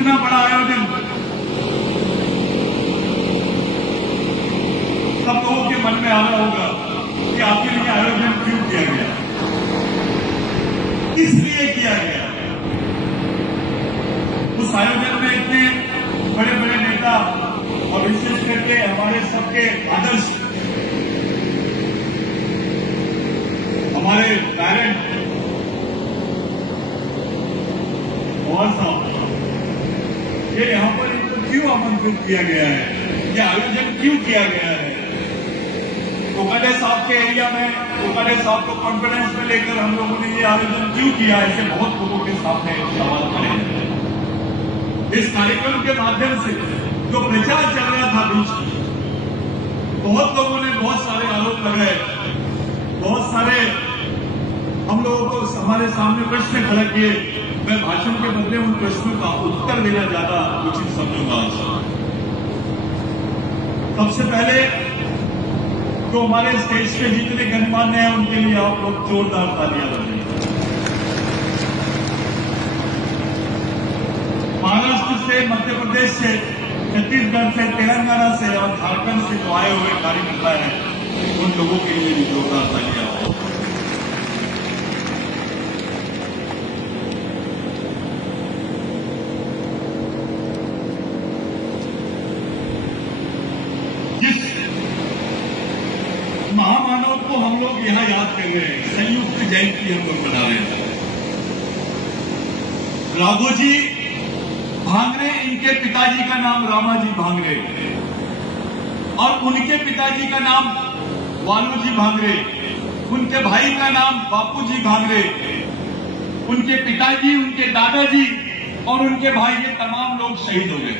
इतना बड़ा आयोजन सब लोगों के मन में आ रहा होगा कि आखिर ये आयोजन क्यों किया गया, किस लिए किया गया। उस आयोजन में इतने बड़े बड़े नेता और विशेष करके हमारे सबके आदर्श, हमारे पेरेंट और साहब, ये यहां पर इनको क्यों आमंत्रित किया गया है, ये आयोजन क्यों किया गया है। कोकाटे साहब के एरिया में कोकाटे साहब को कॉन्फिडेंस में लेकर हम लोगों ने ये आयोजन क्यों किया, ऐसे बहुत लोगों के सामने सवाल खड़े हैं। इस कार्यक्रम के माध्यम से जो प्रचार चल रहा था बीच में, बहुत लोगों ने बहुत सारे आरोप लगाए, बहुत सारे हम लोगों को हमारे सामने प्रश्न खड़े किए। मैं भाषण के बदले उन प्रश्नों का उत्तर देना ज्यादा उचित समझूंगा। सबसे पहले तो हमारे स्टेज पे जितने गणमान्य हैं उनके लिए आप लोग जोरदार तालियां बजाइए। महाराष्ट्र से, मध्य प्रदेश से, छत्तीसगढ़ से, तेलंगाना से और झारखंड से जो आए हुए कार्यकर्ता हैं उन लोगों के लिए भी जोरदार तालियां। महामानव को हम लोग यहां याद कर रहे हैं, संयुक्त जयंती हम लोग मना रहे हैं। राघोजी भांगरे, इनके पिताजी का नाम रामाजी भांगरे और उनके पिताजी का नाम वालूजी भांगरे, उनके भाई का नाम बापूजी भांगरे, उनके पिताजी, उनके दादाजी और उनके भाई, ये तमाम लोग शहीद हो गए।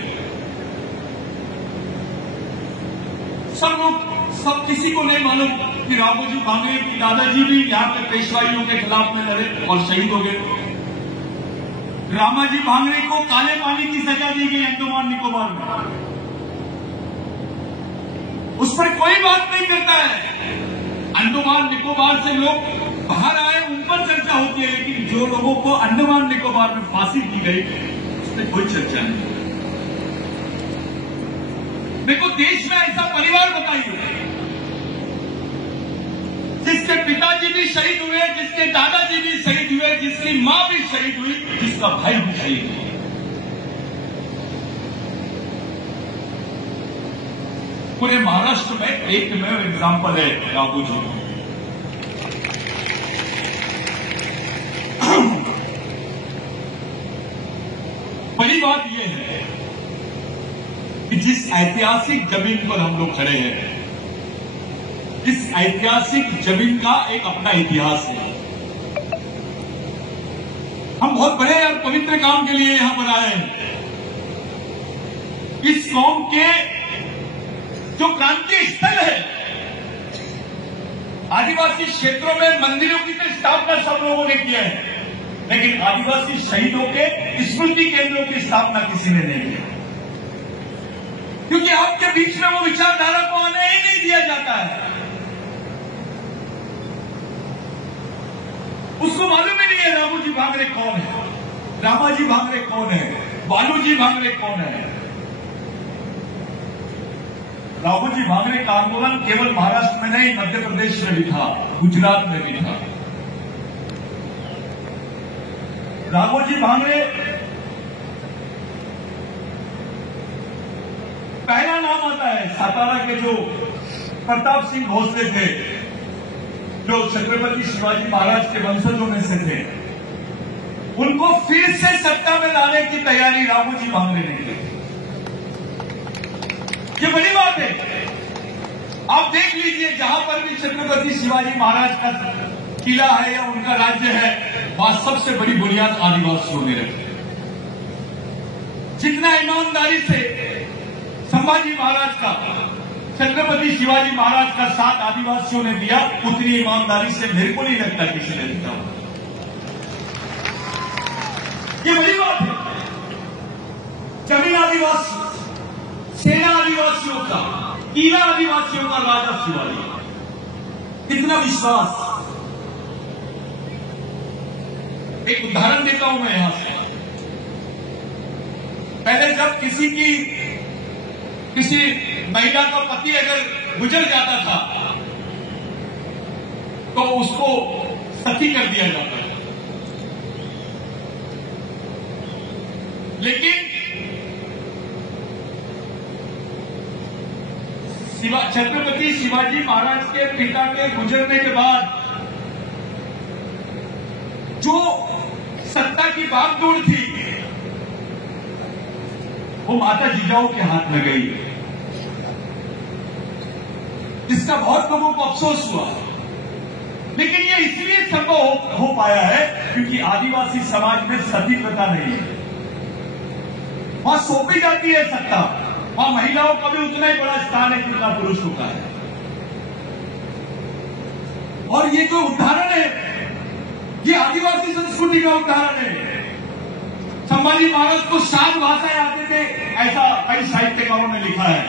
सब किसी को नहीं मालूम कि राघोजी भांगरे की दादाजी भी यहां पे पेशवाइयों के खिलाफ में लड़े और शहीद हो गए। रामाजी भांगरे को काले पानी की सजा दी गई अंडमान निकोबार में, उस पर कोई बात नहीं करता है। अंडमान निकोबार से लोग बाहर आए, उन पर चर्चा होती है, लेकिन जो लोगों को अंडमान निकोबार में फांसी दी गई उस पर कोई चर्चा नहीं। देखो, देश में ऐसा परिवार बताइए जिसके पिताजी भी शहीद हुए, जिसके दादाजी भी शहीद हुए, जिसकी मां भी शहीद हुई, जिसका भाई भी शहीद हुआ। पूरे महाराष्ट्र में एक में एग्जाम्पल है राघोजी। बड़ी बात यह है कि जिस ऐतिहासिक जमीन पर हम लोग खड़े हैं, इस ऐतिहासिक जमीन का एक अपना इतिहास है। हम बहुत बड़े और पवित्र काम के लिए यहां पर आए हैं। इस कौम के जो क्रांति स्थल है, आदिवासी क्षेत्रों में मंदिरों की तो स्थापना सब लोगों ने किया है, लेकिन आदिवासी शहीदों के स्मृति केंद्रों की स्थापना किसी ने नहीं की, क्योंकि आपके बीच में वो विचारधारा को आने ही नहीं दिया जाता है। उसको मालूम ही नहीं है राघोजी भांगरे कौन है, रामाजी भांगरे कौन है, वालूजी भांगरे कौन है। राघोजी भांगरे का आंदोलन केवल महाराष्ट्र में नहीं, मध्य प्रदेश में भी था, गुजरात में भी था। राघोजी भांगरे पहला नाम आता है सातारा के जो प्रताप सिंह भोसले थे, जो छत्रपति शिवाजी महाराज के वंशजों में से थे, उनको फिर से सत्ता में लाने की तैयारी राघोजी भांगरे ने की। ये बड़ी बात है। आप देख लीजिए, जहां पर भी छत्रपति शिवाजी महाराज का किला है या उनका राज्य है, वहां सबसे बड़ी बुनियाद आदिवासियों ने रखी। जितना ईमानदारी से संभाजी महाराज का, छत्रपति शिवाजी महाराज का साथ आदिवासियों ने दिया, उतनी ईमानदारी से मेरे को नहीं लगता किसी ने दिया। ये बड़ी बात है। जमीन आदिवासी, सेना आदिवासियों का, किला आदिवासियों का, राजा शिवाजी, कितना विश्वास। एक उदाहरण देता हूं मैं यहां से। पहले जब किसी महिला का पति अगर गुजर जाता था तो उसको सती कर दिया जाता था, लेकिन छत्रपति शिवाजी महाराज के पिता के गुजरने के बाद जो सत्ता की बागडोर थी वो माता जिजाऊ के हाथ में गई, जिसका बहुत लोगों को अफसोस हुआ। लेकिन ये इसलिए संभव हो पाया है क्योंकि आदिवासी समाज में सती प्रथा नहीं है। वहां सौंपी जाती है सत्ता, वहां महिलाओं का भी उतना ही बड़ा स्थान है जितना पुरुषों का है। और ये जो उदाहरण है ये आदिवासी संस्कृति का उदाहरण है। संभाजी महाराज को 7 भाषाएं आते थे, ऐसा कई साहित्यकारों ने लिखा है।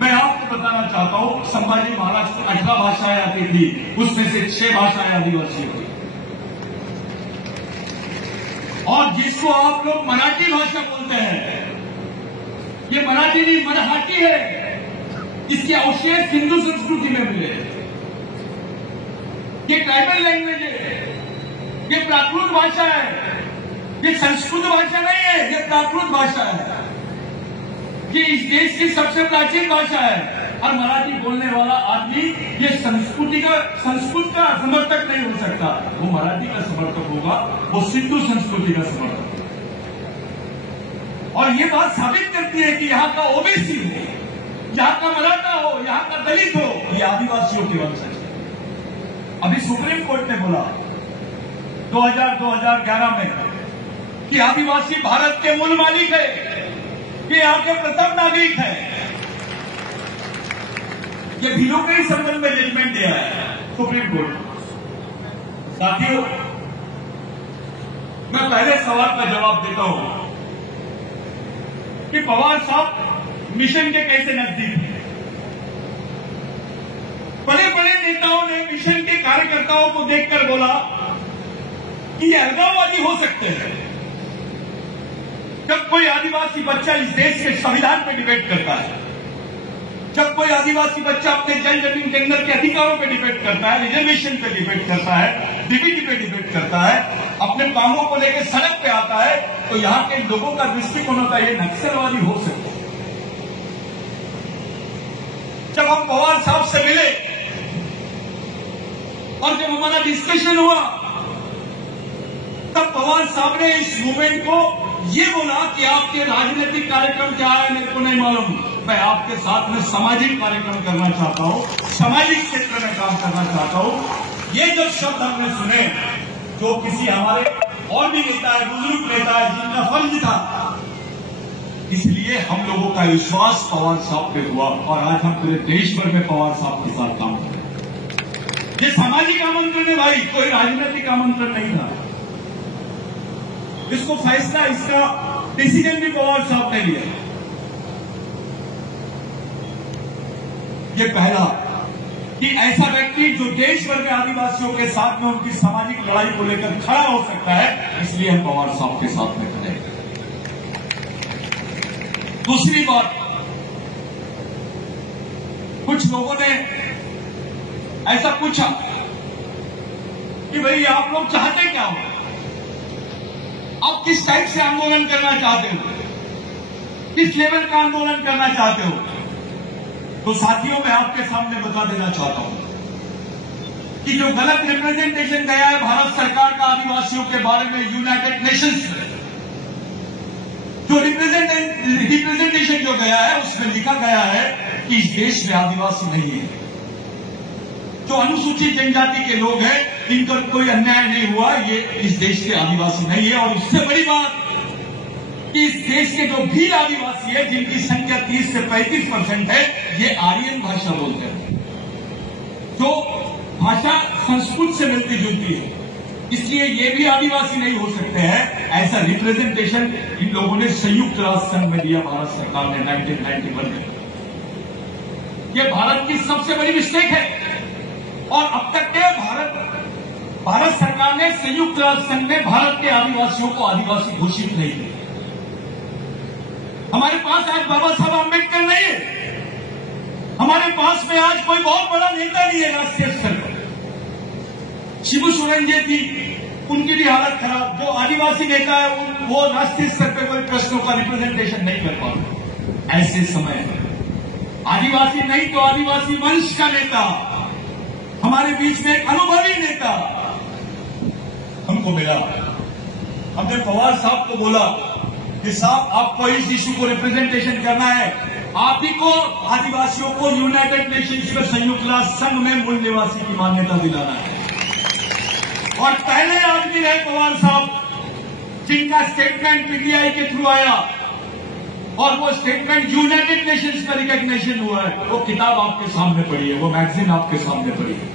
मैं आपको बताना चाहता हूं संभाजी महाराज को 18 भाषाएं आती थी, उसमें से 6 भाषाएं आदिवासियों की। और जिसको आप लोग मराठी भाषा बोलते हैं, ये मराठी नहीं मराठी है। इसके अवशेष हिंदू संस्कृति में मिले। ये ट्राइबल लैंग्वेज है, ये प्राकृत भाषा है, ये संस्कृत भाषा नहीं है, ये प्राकृत भाषा है। ये इस देश की सबसे प्राचीन भाषा है। और मराठी बोलने वाला आदमी ये संस्कृत का समर्थक नहीं हो सकता। वो मराठी का समर्थक होगा, वो सिंधु संस्कृति का समर्थक। और ये बात साबित करती है कि यहाँ का ओबीसी हो, यहाँ का मराठा हो, यहाँ का दलित हो, ये आदिवासियों के वंशज है। अभी सुप्रीम कोर्ट ने बोला 2011 में कि आदिवासी भारत के मूल मालिक है, कि यहाँ के प्रथम नागरिक है। ये भीलों के ही संबंध में जजमेंट दिया है सुप्रीम कोर्ट। साथियों, मैं पहले सवाल का जवाब देता हूं कि पवार साहब मिशन के कैसे नजदीक हैं। बड़े बड़े नेताओं ने मिशन के कार्यकर्ताओं को देखकर बोला कि ये अलगाववादी हो सकते हैं। जब कोई आदिवासी बच्चा इस देश के संविधान पे डिबेट करता है, जब कोई आदिवासी बच्चा अपने जल जमीन के अंदर के अधिकारों पे डिबेट करता है, रिजर्वेशन पे डिबेट करता है, डीबीटी पे डिबेट करता है, अपने कामों को लेकर सड़क पे आता है, तो यहाँ के लोगों का दृष्टिकोण होता है ये नक्सलवादी हो सकता है। जब हम पवार साहब से मिले और जब हमारा डिस्कशन हुआ, तब पवार साहब ने इस मूवमेंट को ये बोला कि आपके राजनीतिक कार्यक्रम क्या है मेरे को नहीं मालूम, मैं आपके साथ में सामाजिक कार्यक्रम करना चाहता हूं, सामाजिक क्षेत्र में काम करना चाहता हूं। ये जब शब्द हमने सुने, जो किसी हमारे और भी नेता है, बुजुर्ग नेता है, जिनका फर्ज था, इसलिए हम लोगों का विश्वास पवार साहब पे हुआ और आज हम पूरे देश भर में पवार साहब के साथ काम कर रहे हैं। ये सामाजिक आमंत्रण है भाई, कोई राजनीतिक आमंत्रण नहीं था। इसको फैसला, इसका डिसीजन भी पवार साहब ने लिया। ये पहला कि ऐसा व्यक्ति जो देश भर में आदिवासियों के साथ में उनकी सामाजिक लड़ाई को लेकर खड़ा हो सकता है, इसलिए हम पवार साहब के साथ में खड़े हैं। दूसरी बात, कुछ लोगों ने ऐसा पूछा कि भाई आप लोग चाहते क्या हो, आप किस टाइप से आंदोलन करना चाहते हो, किस लेवल का आंदोलन करना चाहते हो। तो साथियों, मैं आपके सामने बता देना चाहता हूं कि जो गलत रिप्रेजेंटेशन गया है भारत सरकार का आदिवासियों के बारे में यूनाइटेड नेशंस में, जो रिप्रेजेंटेशन जो गया है उसमें लिखा गया है कि इस देश में आदिवासी नहीं है, जो अनुसूचित जनजाति के लोग हैं इन पर कोई अन्याय नहीं हुआ, ये इस देश के आदिवासी नहीं है। और उससे बड़ी बात कि इस देश के जो भी आदिवासी है, जिनकी संख्या 30 से 35% है, ये आर्यन भाषा बोलते हैं, जो भाषा संस्कृत से मिलती जुलती है, इसलिए ये भी आदिवासी नहीं हो सकते हैं। ऐसा रिप्रेजेंटेशन इन लोगों ने संयुक्त राष्ट्र संघ में दिया भारत सरकार ने 1991 में। ये भारत की सबसे बड़ी मिस्टेक है। और अब तक के भारत सरकार ने संयुक्त राष्ट्र संघ में भारत के आदिवासियों को आदिवासी घोषित नहीं किया। हमारे पास आज बाबा साहब आम्बेडकर नहीं है, हमारे पास में आज कोई बहुत बड़ा नेता नहीं है राष्ट्रीय स्तर पर। शिबू सोरेन जी थी, उनकी भी हालत खराब। जो आदिवासी नेता है वो राष्ट्रीय स्तर पर कोई प्रश्नों का रिप्रेजेंटेशन नहीं कर पाते। ऐसे समय में आदिवासी नहीं तो आदिवासी वंश का नेता, हमारे बीच में एक अनुभवी नेता हमको मिला। हमने पवार साहब को बोला कि साहब आपको इस इशू को रिप्रेजेंटेशन करना है, आप ही को आदिवासियों को यूनाइटेड नेशंस में संयुक्त राष्ट्र संघ में मूल निवासी की मान्यता दिलाना है। और पहले आदमी रहे पवार साहब जिनका स्टेटमेंट पीटीआई के थ्रू आया और वो स्टेटमेंट यूनाइटेड नेशंस का रिकॉग्निशन हुआ है। वो किताब आपके सामने पड़ी है, वो मैगजीन आपके सामने पड़ी है।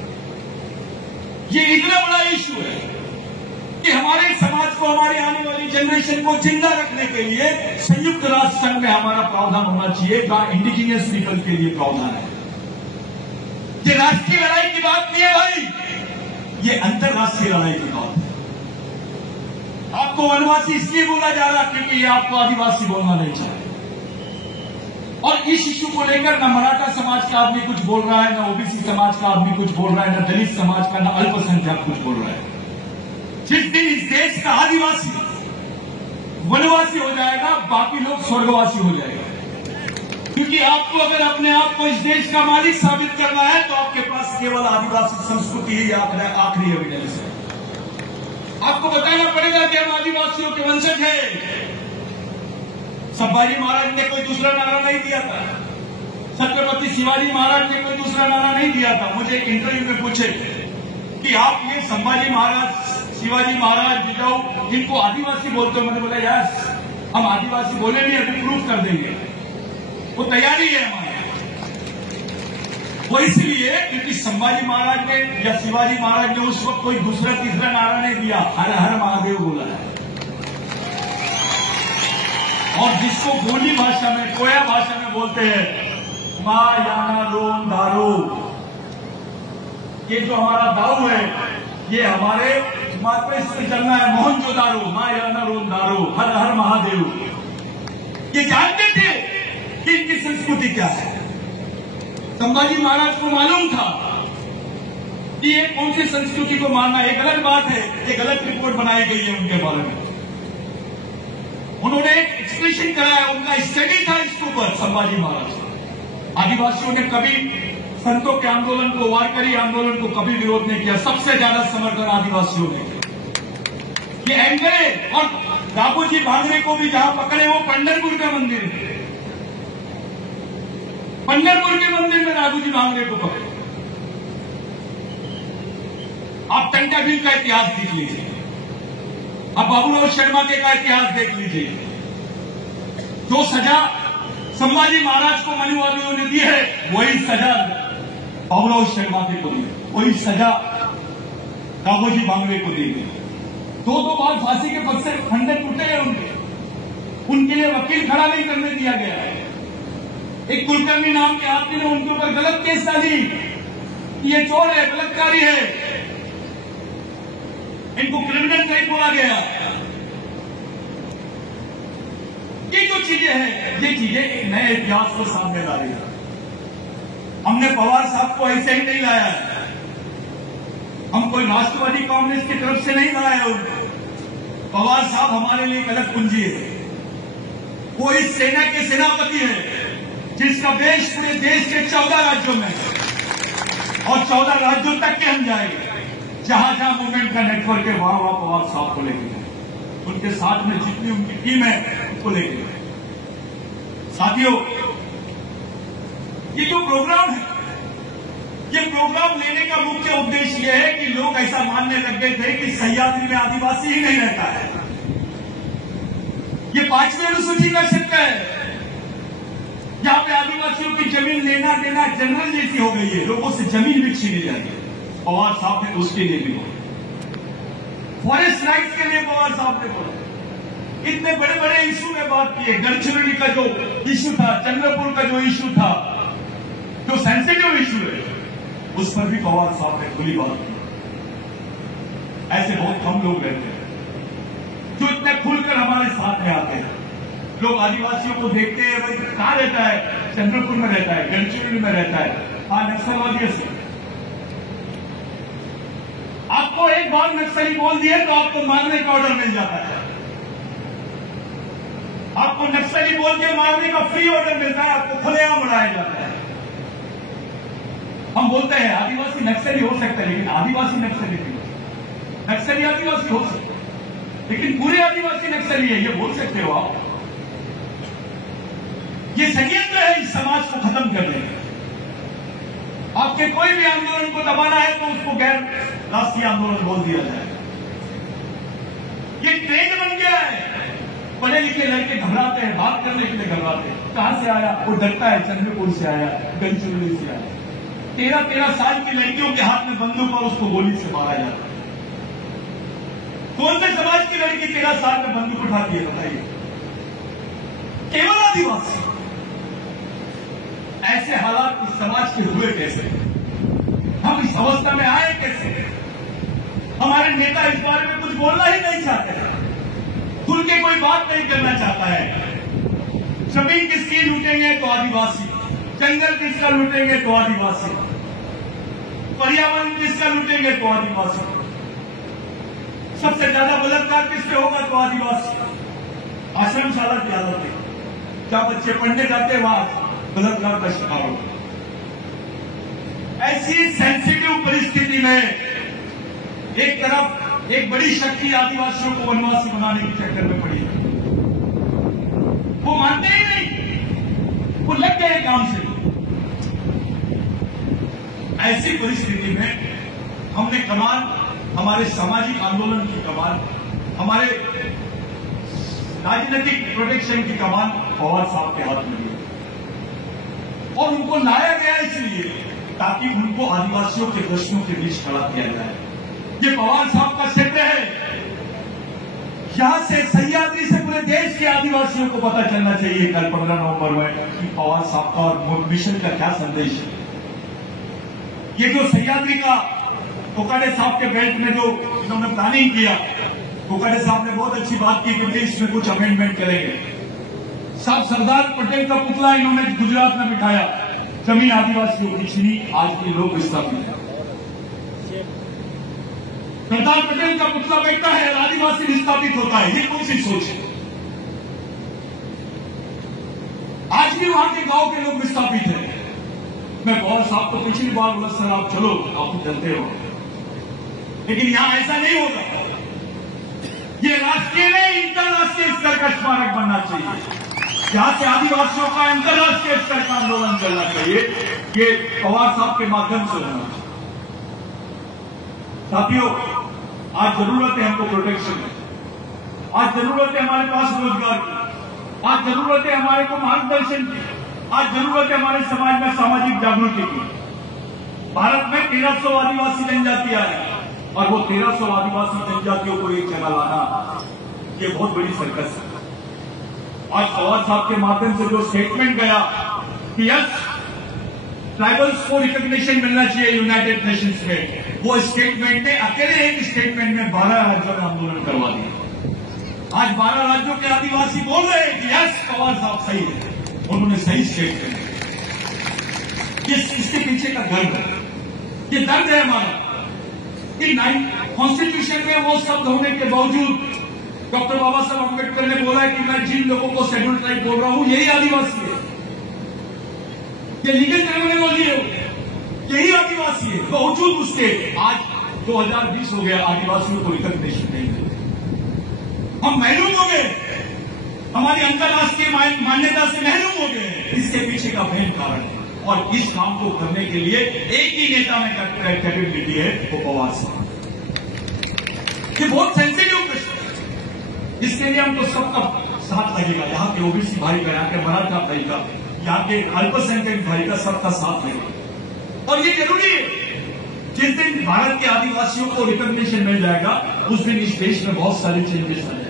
ये इतना बड़ा इशू है कि हमारे समाज को, हमारी आने वाली जनरेशन को जिंदा रखने के लिए संयुक्त राष्ट्र संघ में हमारा प्रावधान होना चाहिए, जहां इंडिजिनियस पीपल के लिए प्रावधान है। ये राष्ट्रीय लड़ाई की बात नहीं है भाई, ये अंतर्राष्ट्रीय लड़ाई की बात है। आपको वनवासी इसलिए बोला जा रहा क्योंकि ये आपको आदिवासी बोलना नहीं चाहिए। और इस इशू को लेकर न मराठा समाज का आदमी कुछ बोल रहा है, न ओबीसी समाज का आदमी कुछ बोल रहा है, न दलित समाज का, न अल्पसंख्यक कुछ बोल रहा है। जिस दिन इस देश का आदिवासी वनवासी हो जाएगा, बाकी लोग स्वर्गवासी हो जाएगा। क्योंकि आपको अगर अपने आप को इस देश का मालिक साबित करना है तो आपके पास केवल आदिवासी संस्कृति ही आखिरी एविडेंस है। आपको बताना पड़ेगा कि हम आदिवासियों के वंशज हैं। संभाजी महाराज ने कोई दूसरा नारा नहीं दिया था, छत्रपति शिवाजी महाराज ने कोई दूसरा नारा नहीं दिया था। मुझे एक इंटरव्यू में पूछे कि आप ये संभाजी महाराज, शिवाजी महाराज, जिजाऊ जिनको आदिवासी बोलते हो, मैंने बोला यार हम आदिवासी बोले नहीं, अभी प्रूफ कर देंगे, वो तैयारी है हमारे। वो इसलिए क्योंकि संभाजी महाराज ने या शिवाजी महाराज ने उस वक्त कोई दूसरा तीसरा नारा नहीं दिया, हर हर महादेव बोला है। और जिसको बोली भाषा में, कोया भाषा में बोलते हैं माँ याना रोम दारू, ये जो हमारा दारू है, ये हमारे माता इसमें चलना है मोहनजोदारो, माँ याना रोम दारू, हर हर महादेव। ये जानते थे कि इनकी संस्कृति क्या है। संभाजी महाराज को मालूम था कि ये कौन सी संस्कृति को मानना एक अलग बात है, एक गलत रिपोर्ट बनाई गई है उनके बारे में। उन्होंने एक एक्सप्रेशन कराया, उनका स्टडी था इसके ऊपर संभाजी महाराज। आदिवासियों ने कभी संतों के आंदोलन को, वारकरी आंदोलन को कभी विरोध नहीं किया, सबसे ज्यादा समर्थन आदिवासियों ने किया। ये एंकरे और दाबूजी भांगरे को भी जहां पकड़े वो पंढरपुर का मंदिर है, पंढरपुर के मंदिर में दाबूजी भांगरे को पकड़े। आप टंटा बिल का इतिहास देख लीजिए, अब बाबूराव शर्मा के का इतिहास देख लीजिए। जो सजा संभाजी महाराज को मनुवादियों ने दी है, वही सजा बाबूराव शर्मा के को दी, वही सजा दाबोजी भांगरे को दी गई। दो बार फांसी के पद से खंडन टूटे हैं उनके लिए वकील खड़ा नहीं करने दिया गया है। एक कुलकर्णी नाम के आदमी ने उनके ऊपर गलत केस डाली, ये चोर है, बलात्कारी है, इनको क्रिमिनल टाइप बोला गया। ये जो चीजें हैं, ये चीजें एक नए इतिहास को सामने ला रही है। हमने पवार साहब को ऐसे ही नहीं लाया है, हम कोई राष्ट्रवादी कांग्रेस की तरफ से नहीं लाए उनको। पवार साहब हमारे लिए एक अलग पूंजी है। वो इस सेना के सेनापति है जिसका देश पूरे देश के 14 राज्यों में है और 14 राज्यों तक के हम जाएंगे। जहां जहां मूवमेंट का नेटवर्क है वहां वहां पवार साहब को लेके जाए, उनके साथ में जितनी उनकी टीम है उनको लेके जाए। साथियों, ये जो प्रोग्राम है, ये प्रोग्राम लेने का मुख्य उद्देश्य यह है कि लोग ऐसा मानने लग गए थे कि सह्याद्री में आदिवासी ही नहीं रहता है। ये 5वीं अनुसूची का क्षेत्र है, जहां पे आदिवासियों की जमीन लेना देना जनरल जैसी हो गई है, लोगों से जमीन भी छीनी जाती है। पवार साहब ने उसके लिए भी बोला, फॉरेस्ट राइट्स के लिए पवार साहब ने बोला। इतने बड़े बड़े इशू में बात की है। गढ़चिरौली का जो इशू था, चंद्रपुर का जो इशू था, जो सेंसिटिव इशू है, उस पर भी पवार साहब ने खुली बात की। ऐसे बहुत कम लोग रहते हैं जो इतने खुलकर हमारे साथ में आते हैं। लोग आदिवासियों को देखते हैं, भाई कहाँ रहता है, चंद्रपुर में रहता है, गढ़चिरौली में रहता है, हाँ नक्सलवादी से। आपको एक बार नक्सली बोल दिए तो आपको मारने का ऑर्डर मिल जाता है, आपको नक्सली बोल के मारने का फ्री ऑर्डर मिलता है, आपको खुलेआम उड़ाया जाता है। हम बोलते हैं आदिवासी नक्सली हो सकता है, लेकिन आदिवासी नक्सली नहीं हो सकता। नक्सली आदिवासी हो सकता है, लेकिन पूरे आदिवासी नक्सली है ये बोल सकते हो आप? ये षड्यंत्र है इस समाज को खत्म करने का। आपके कोई भी आंदोलन को दबाना है तो उसको गैर राष्ट्रीय आंदोलन बोल दिया जाए। ये ट्रेंड बन गया है। पढ़े लिखे लड़के घबराते हैं, बात करने के लिए घबराते हैं। कहां से आया? वो डरता है, चंद्रपुर से आया, गढ़चिरौली से आया। 13-13 साल की लड़कियों के हाथ में बंदूक और उसको गोली से मारा जाता है। कौन से समाज की लड़की 13 साल में बंदूक उठाती है बताइए? केवल आदिवासी। ऐसे हालात इस समाज के हुए कैसे? हम इस अवस्था में आए कैसे? हमारे नेता इस बारे में कुछ बोलना ही नहीं चाहते, खुल के कोई बात नहीं करना चाहता है। जमीन किसकी लूटेंगे तो आदिवासी, जंगल किसका लूटेंगे तो आदिवासी, पर्यावरण किसका लूटेंगे तो आदिवासी, सबसे ज्यादा बलात्कार किससे होगा तो आदिवासी। आश्रमशाला की आदत है, क्या बच्चे पढ़ने जाते हैं वहां बलात्कार का शिकार होगा। ऐसी सेंसिटिव परिस्थिति में एक तरफ एक बड़ी शक्ति आदिवासियों को वनवासी बनाने के चक्कर में पड़ी है, वो मानते ही नहीं, वो लग गए काम से। ऐसी परिस्थिति में हमने कमान, हमारे सामाजिक आंदोलन की कमान, हमारे राजनीतिक प्रोटेक्शन की कमान पवार साहब के हाथ में दी और उनको लाया गया इसलिए ताकि उनको आदिवासियों के प्रश्नों के बीच खड़ा किया जाए। ये पवार साहब का क्षेत्र है, यहां से सह्याद्री से पूरे देश के आदिवासियों को पता चलना चाहिए कल 15 नवंबर में कि पवार साहब का और मिशन का क्या संदेश है। ये जो सह्याद्री का कोकाटे साहब के बेल्ट में जो इन्होंने प्लानिंग किया, कोकाटे साहब ने बहुत अच्छी बात की कि इसमें कुछ अमेंडमेंट करेंगे। साहब सरदार पटेल का पुतला इन्होंने गुजरात में बिठाया, जमीन आदिवासियों की छीनी, आज भी लोग विस्थापित हैं। सरदार पटेल का पुतला बैठता है, आदिवासी विस्थापित होता है, ये कौन सी सोच है? आज भी वहां के गांव के लोग विस्थापित हैं। मैं पवार साहब को पिछली बार बोला सर आप चलो, आप चलते हो, लेकिन यहां ऐसा नहीं होगा। ये राष्ट्रीय नहीं इंटरराष्ट्रीय स्तर का स्मारक बनना चाहिए, यहां से आदिवासियों का अंतर्राष्ट्रीय स्तर का आंदोलन करना चाहिए। ये पवार साहब के माध्यम से होना चाहिए। साथियों, आज जरूरत है हमको प्रोटेक्शन की, आज जरूरत है हमारे पास रोजगार की, आज जरूरत है हमारे को मार्गदर्शन की, आज जरूरत है हमारे समाज में सामाजिक जागृति की। भारत में 1300 आदिवासी जनजातियां हैं और वो 1300 आदिवासी जनजातियों को एक जगह लाना, ये बहुत बड़ी सर्कस है। आज पवार साहब के माध्यम से जो स्टेटमेंट गया कि यस ट्राइबल्स को रिकॉग्निशन मिलना चाहिए यूनाइटेड नेशंस में, वो स्टेटमेंट ने अकेले एक स्टेटमेंट में 12 राज्यों में आंदोलन करवा दिया। आज 12 राज्यों के आदिवासी बोल रहे हैं कि यस पवार साहब सही है, उन्होंने सही स्टेटमेंट। इसके पीछे का दर्द है, ये दर्द है हमारा कि कॉन्स्टिट्यूशन में वो शब्द होने के बावजूद डॉक्टर बाबा साहब अम्बेडकर ने बोला है कि मैं जिन लोगों को शेड्यूल ट्राइब बोल रहा हूं यही आदिवासी है, ये लीगल टर्मिनोलॉजी है, यही आदिवासी है। बावजूद उसके आज 2020 हो गया, आदिवासियों को रिकॉग्निशन नहीं मिलती। हम महरूम हो गए, हमारी अंतर्राष्ट्रीय मान्यता से महरूम हो गए। इसके पीछे का मेन कारण है और इस काम को करने के लिए एक ही नेता में कैपेबिलिटी है, वो पवार साहब। ये बहुत सेंसिटिव प्रश्न है, इसके लिए हमको सबका साथ लगेगा। यहाँ के ओबीसी भाई का, यहाँ के मराठा भाई का, यहाँ के अल्पसंख्यक भाई का, सबका साथ लगेगा। और ये जरूरी है, जिस दिन भारत के आदिवासियों को रिकॉग्निशन मिल जाएगा उस दिन इस देश में बहुत सारे चेंजेस आ जाएंगे।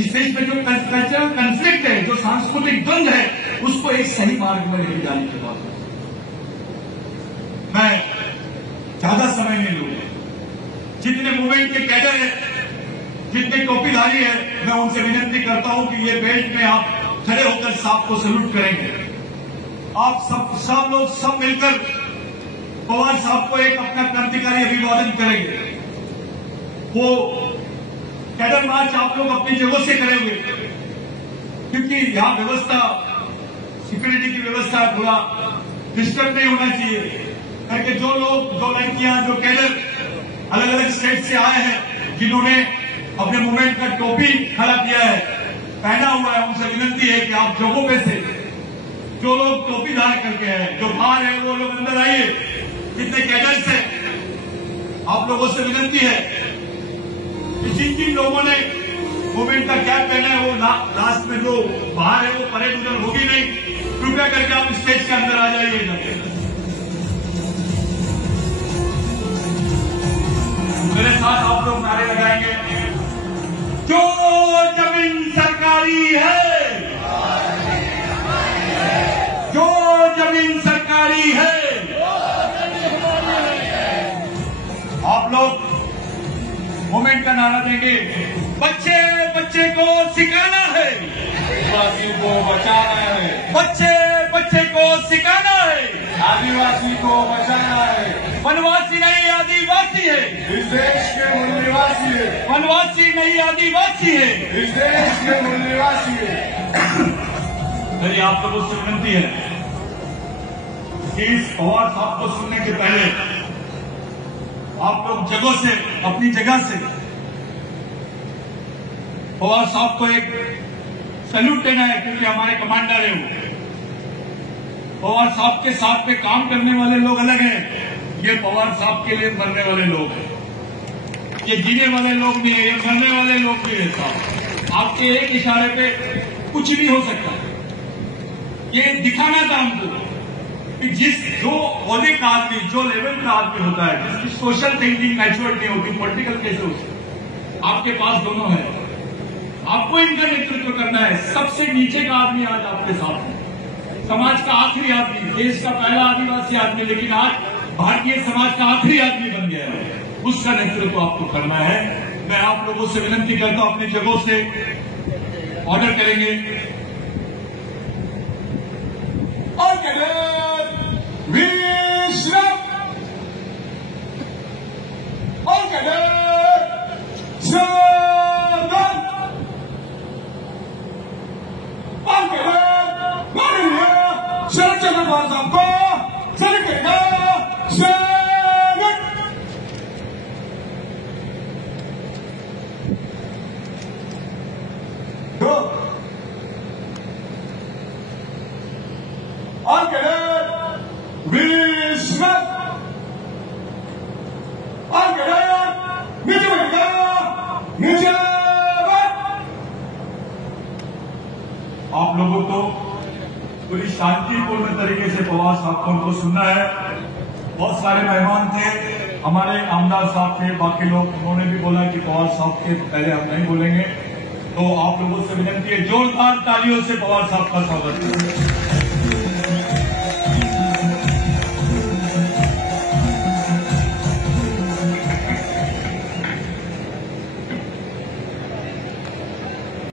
इस देश में जो कल्चरल कंफ्लिक्ट है, जो सांस्कृतिक द्वंद है, उसको एक सही मार्ग में लेके जाने की बात है। मैं ज्यादा समय नहीं लूंगा, जितने मूवमेंट के कैडर है, जितने टोपीधारी है मैं उनसे विनती करता हूं कि ये बेल्ट में आप खड़े होकर साहब को सैल्यूट करेंगे। आप सब लोग सब मिलकर पवार साहब को एक अपना क्रांतिकारी अभिवादन करेंगे। वो कैडर मार्च आप लोग अपनी जगहों से करेंगे, क्योंकि यहां व्यवस्था, सिक्योरिटी की व्यवस्था थोड़ा डिस्टर्ब नहीं होना चाहिए करके जो लोग, जो लड़कियां, जो कैडर अलग अलग स्टेट से आए हैं, जिन्होंने अपने मूवमेंट का टोपी खड़ा किया है, पहना हुआ है, उनसे विनती है कि आप जगहों पे से जो लोग टोपी धारण करके हैं, जो बाहर है, वो लोग अंदर आइए। जितने कैडर्स हैं, आप लोगों से विनती है कि जिन जिन लोगों ने मूवमेंट का कैप पहना है, वो लास्ट में जो बाहर है वो परेड उधर होगी नहीं, कृपया करके आप स्टेज के अंदर आ जाइए। मेरे साथ आप लोग नारे लगाएंगे, जो जमीन सरकारी है, जो जमीन सरकारी है। आप लोग मूवमेंट का नारा देंगे, बच्चे बच्चे को सिखाना है, आदिवासी को बचाना है, बच्चे बच्चे को सिखाना है, आदिवासी को बचाना है। वनवासी नहीं आदिवासी है, इस देश के मूल निवासी है, वनवासी नहीं आदिवासी है, इस देश के मूल निवासी है। मेरी आप लोगों से विनती है कि इस पवार साहब को सुनने के पहले आप लोग जगहों से, अपनी जगह से पवार साहब को एक सैल्यूट देना है, क्योंकि हमारे कमांडर है वो। पवार साहब के साथ में काम करने वाले लोग अलग हैं, ये पवार साहब के लिए मरने वाले लोग हैं। ये जीने वाले लोग नहीं है, ये मरने वाले लोग भी है साहब। आपके एक इशारे पे कुछ भी हो सकता है। ये दिखाना था हमको कि जो ओहदे का आदमी, जो लेवल का आदमी होता है, जिसकी सोशल थिंकिंग मैच्योर नहीं होती, पॉलिटिकल केसेस आपके पास दोनों है। आपको इनका नेतृत्व करना है। सबसे नीचे का आदमी आज आपके साथ है, समाज का आखिरी आदमी, देश का पहला आदिवासी आदमी, लेकिन आज भारतीय समाज का आखिरी आदमी बन गया है। उसका नेतृत्व आपको करना है। मैं आप लोगों से विनती करता हूं, अपनी जगहों से ऑर्डर करेंगे। और आप लोगों को पूरी शांतिपूर्ण तरीके से पवार साहब को सुनना है। बहुत सारे मेहमान थे, हमारे आमदार साहब थे, बाकी लोग, उन्होंने भी बोला कि पवार साहब के पहले हम नहीं बोलेंगे। तो आप लोगों से विनती है, जोरदार तालियों से पवार साहब का स्वागत करें।